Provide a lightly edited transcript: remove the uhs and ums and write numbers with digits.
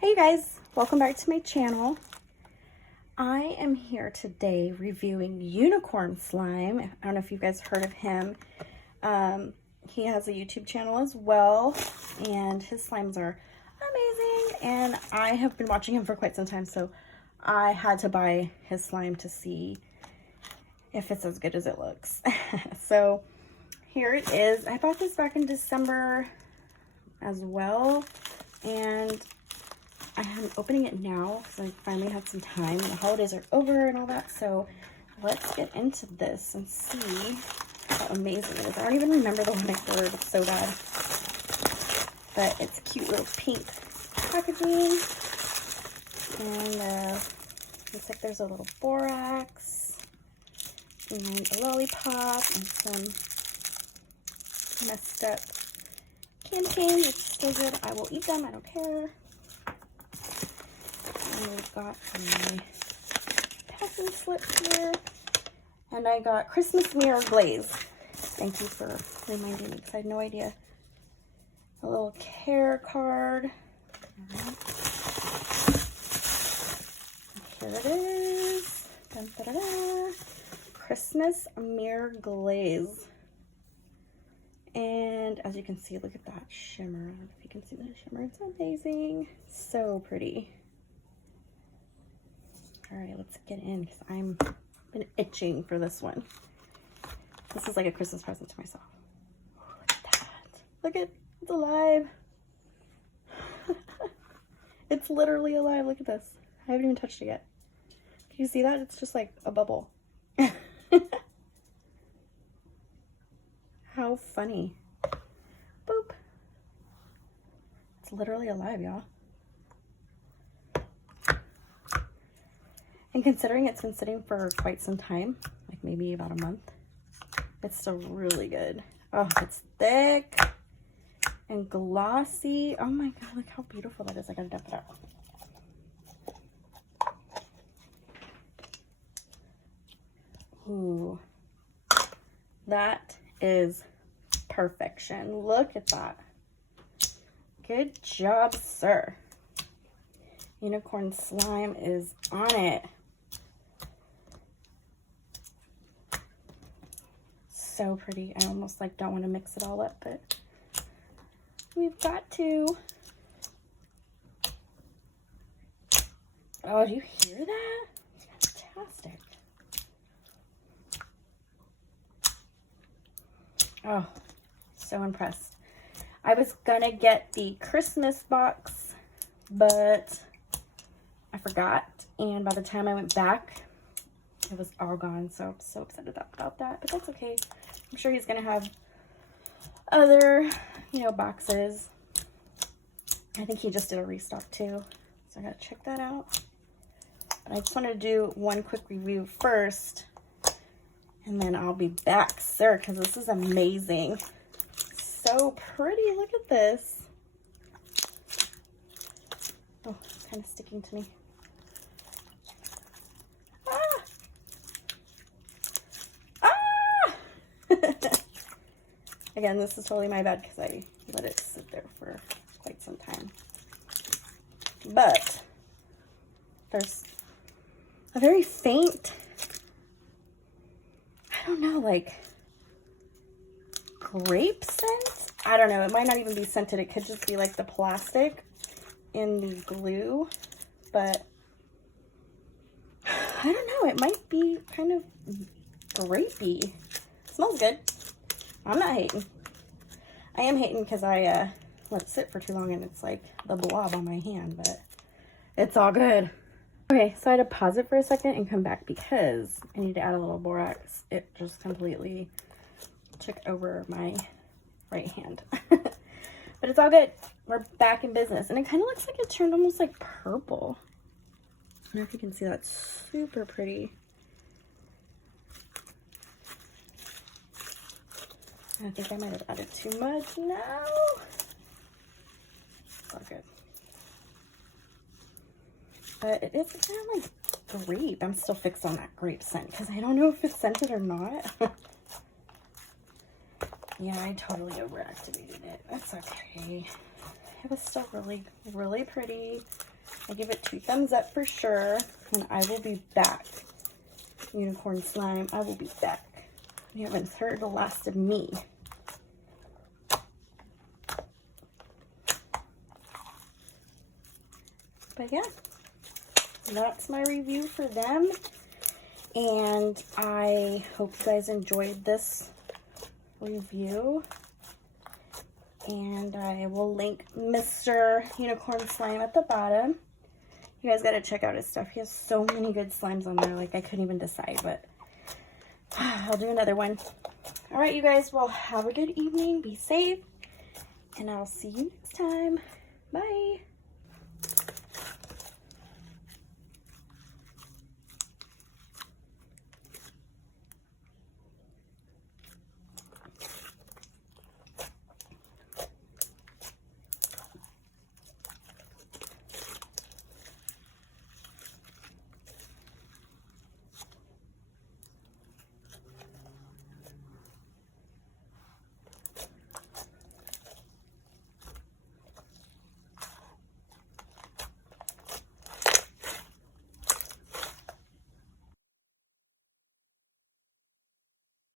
Hey guys, welcome back to my channel. I am here today reviewing unicorn slime. I don't know if you guys heard of him. He has a YouTube channel as well, and his slimes are amazing. And I have been watching him for quite some time, so I had to buy his slime to see if it's as good as it looks. So here it is. I bought this back in December as well, and I am opening it now because I finally had some time. The holidays are over and all that, so let's get into this and see how amazing it is. I don't even remember the one I ordered. It's so bad. But it's cute little pink packaging. And looks like there's a little borax and a lollipop and some messed up candy canes. It's still good. I will eat them. I don't care. And we've got my packing slip here. And I got Christmas mirror glaze. Thank you for reminding me because I had no idea. A little care card. All right. Here it is. Dun, da, da, da. Christmas mirror glaze. And as you can see, look at that shimmer. I don't know if you can see that shimmer. It's amazing. So pretty. All right, let's get in because I'm been itching for this one. This is like a Christmas present to myself. Oh, look at that. Look at it's alive. It's literally alive. Look at this. I haven't even touched it yet. Can you see that? It's just like a bubble. How funny. Boop. It's literally alive, y'all. And considering it's been sitting for quite some time, like maybe about a month, it's still really good. Oh, it's thick and glossy. Oh my God, look how beautiful that is. I gotta dump it out. Ooh, that is perfection. Look at that. Good job, sir. Unicorn slime is on it. So pretty. I almost like don't want to mix it all up, but we've got to. Oh, do you hear that? It's fantastic. Oh, so impressed. I was gonna get the Christmas box, but I forgot. And by the time I went back, it was all gone. So I'm so upset about that, but that's okay. I'm sure he's gonna have other, boxes. I think he just did a restock too. So I gotta check that out. But I just wanted to do one quick review first, and then I'll be back, sir, because this is amazing. So pretty. Look at this. Oh, it's kind of sticking to me. Again, this is totally my bad because I let it sit there for quite some time. But there's a very faint, I don't know, like grape scent? I don't know. It might not even be scented. It could just be like the plastic in the glue. But I don't know. It might be kind of grapey. Smells good. I'm not hating. I am hating because I let it sit for too long and it's like the blob on my hand, but it's all good. Okay, so I had to pause it for a second and come back because I need to add a little borax. It just completely took over my right hand. But it's all good. We're back in business. And it kind of looks like it turned almost like purple. I don't know if you can see that. It's super pretty. I think I might have added too much now. It's all good. But it is kind of like grape. I'm still fixed on that grape scent because I don't know if it's scented or not. Yeah, I totally overactivated it. That's okay. it was still really, really pretty. I give it 2 thumbs up for sure. And I will be back. Unicorn slime, I will be back. You haven't heard the last of me. But yeah, that's my review for them. And I hope you guys enjoyed this review. And I will link Mr. Unicorn Slime at the bottom. You guys got to check out his stuff. He has so many good slimes on there. Like, I couldn't even decide, but I'll do another one. All right, you guys. Well, have a good evening. Be safe. And I'll see you next time. Bye.